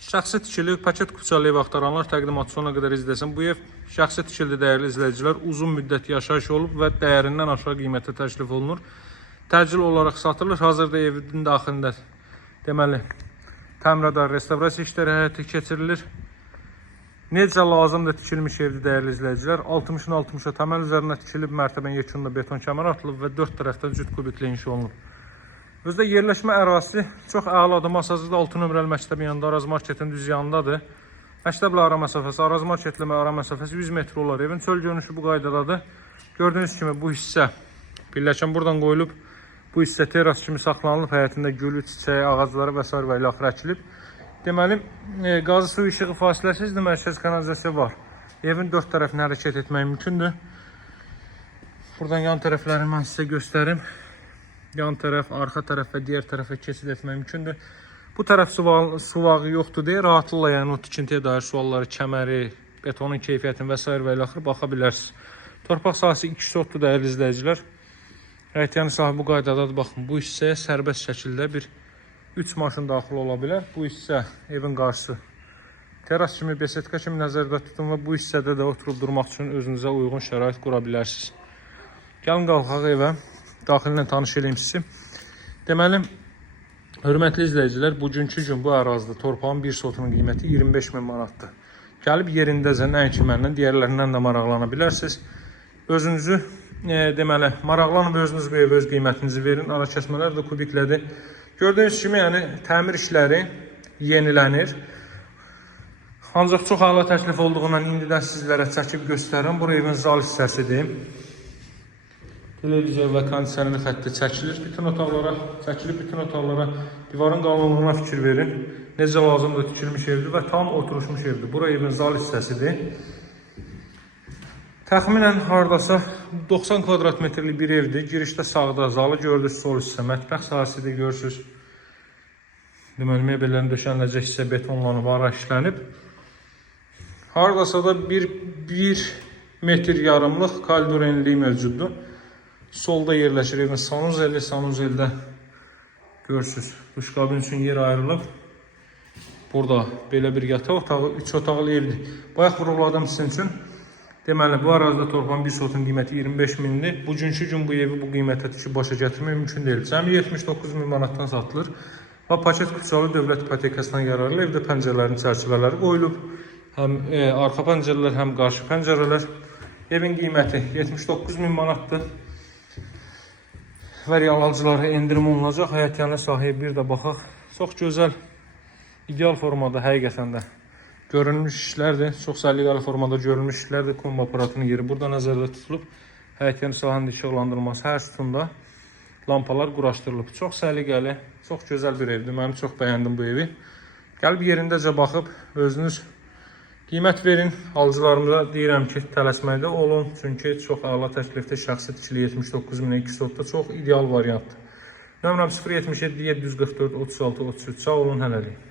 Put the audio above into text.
Şəxsi tikili, paket kupçalı ev axtaranlar təqdimatı sonuna qədər izləsin. Bu ev şəxsi tikili dəyərli izləyicilər, uzun müddət yaşayış olub və dəyərindən aşağı qiymətə təklif olunur. Təcil olaraq satılır. Hazırda evin daxilində deməli təmirat, restavrasiya işləri həyata keçirilir. Necə lazımdır tikilmiş evdir dəyərli izləyicilər. 60-ın 60-a təməl üzərinə tikilib, mərtəbənin yekununda beton kəmər atılıb və 4 tərəfdən cüt kubikli inşa olunub. Özdə yerləşmə ərazisi çox əladır. Masazlıda 6 nömrəli məktəbin yanında, Araz Marketin düz yanındadır. Məktəblə ara məsafəsi, Araz Marketlə ara məsafəsi 100 metr olar. Evin çöl görünüşü bu qaydadadır. Gördüyünüz kimi bu hissə pilləkən buradan qoyulub. Bu hissə teras kimi saxlanılıb. Həyətində gülü, çiçəyi, ağacları və s. və ilə axır əkilib. Deməli, qazı su işığı fasiləsizdir, mərkəz kanalizasiya var. Evin 4 tərəfinə hərəkət etmək mümkündür. Buradan yan tərəflərini mən sizə göstərim. Yan tərəf, arxa tərəf və digər tərəfə keçid etmək mümkündür. Bu tərəf suvağı yoxdur deyə rahatlıqla, yəni o tikintiyə dair sualları, kəməri, betonun keyfiyyətini və s. və ilə axır baxa bilərsiniz. Torpaq sahəsi 2 sotdur dəyərli izləyicilər. Həyətyanı sahə bu qaydadadır. Baxın, bu hissəyə sərbəst şəkildə bir 3 maşın daxil ola bilər. Bu hissə evin qarşısı teras kimi, besetka kimi nəzərdə tutun və bu hissədə də oturub durmaq üçün özünüzə uyğun şərait qura bilərsiniz. Gəlin qalxaq evə. Daxillə tanış edeyim sizi. Deməli, hörmətli izləyicilər, bugünkü gün bu ərazidə torpağın bir sotunun qiyməti 25.000 manatdır. Gəlib yerindəcə nəinki məndən, digərlərindən də maraqlana bilərsiniz. Özünüzü, deməli, maraqlanın və özünüz bu evə öz qiymətinizi verin. Ara kəsmələr də kubiklədir. Gördüyünüz kimi, yəni, təmir işləri yenilənir. Ancaq çox əla təklif olduğundan indidən sizlərə çəkib göstərirəm. Bura evin zal hissəsidir. Televizor və kondisioner xətti çəkilir. Bütün otaqlara çəkilib, bütün otaqlara divarın qalınlığına fikir verin. Necə lazımdır tikilmiş evdir və tam oturuşmuş evdir. Bura evin zal hissəsidir. Təxminən hardasa 90 kvadrat metrlik bir evdir. Girişdə sağda zalı gördünüz, sol hissə mətbəx sahəsidir, görürsünüz. Deməli, mebellərin döşəniləcək hissə betonlanıb, ara işlənib. Hardasa da 1 metr yarımlıq koridor enliyi mövcuddur. Solda yerləşir evin sanuzeli, sanuzeldə görürsünüz. Duşqabin üçün yer ayrılıb. Burada belə bir yataq otağı, 3 otaqlı evdir. Bayaq vuruladım sizin üçün. Deməli, bu arazida torpağın bir sotun qiyməti 25.000-dir. Bugünkü gün bu evi bu qiymətə tikib başa gətirmək mümkün deyil. Cəmi 79.000 manatdan satılır və paket kupçalı dövlət ipotekasından yararlı evdə pəncərələrin çərçivələri qoyulub. Həm arxa pəncərələr, həm qarşı pəncərələr. Evin qiyməti 79.000 manatdır. Və real alıcılara endirim olunacaq. Həyətyanı sahəyə bir də baxaq. Çox gözəl, ideal formada həqiqətən də görülmüş işlərdir. Çox səliqəli formada görülmüş işlərdir. Kombi aparatının yeri burada nəzərdə tutulub. Həyətyanı sahənin işıqlandırılması hər sütunda lampalar quraşdırılıb. Çox səliqəli, çox gözəl bir evdir. Mən çox bəyəndim bu evi. Gəlib yerindəcə baxıb özünüz qiymət verin. Alıcılarımıza deyirəm ki, tələsməkdə olun. Çünki çox əla təklifdə şəxsi tikili 79.000-ə 2 sotda çox ideal variantdır. Nömrəm 077 744 36 33. Sağ olun, hələlik.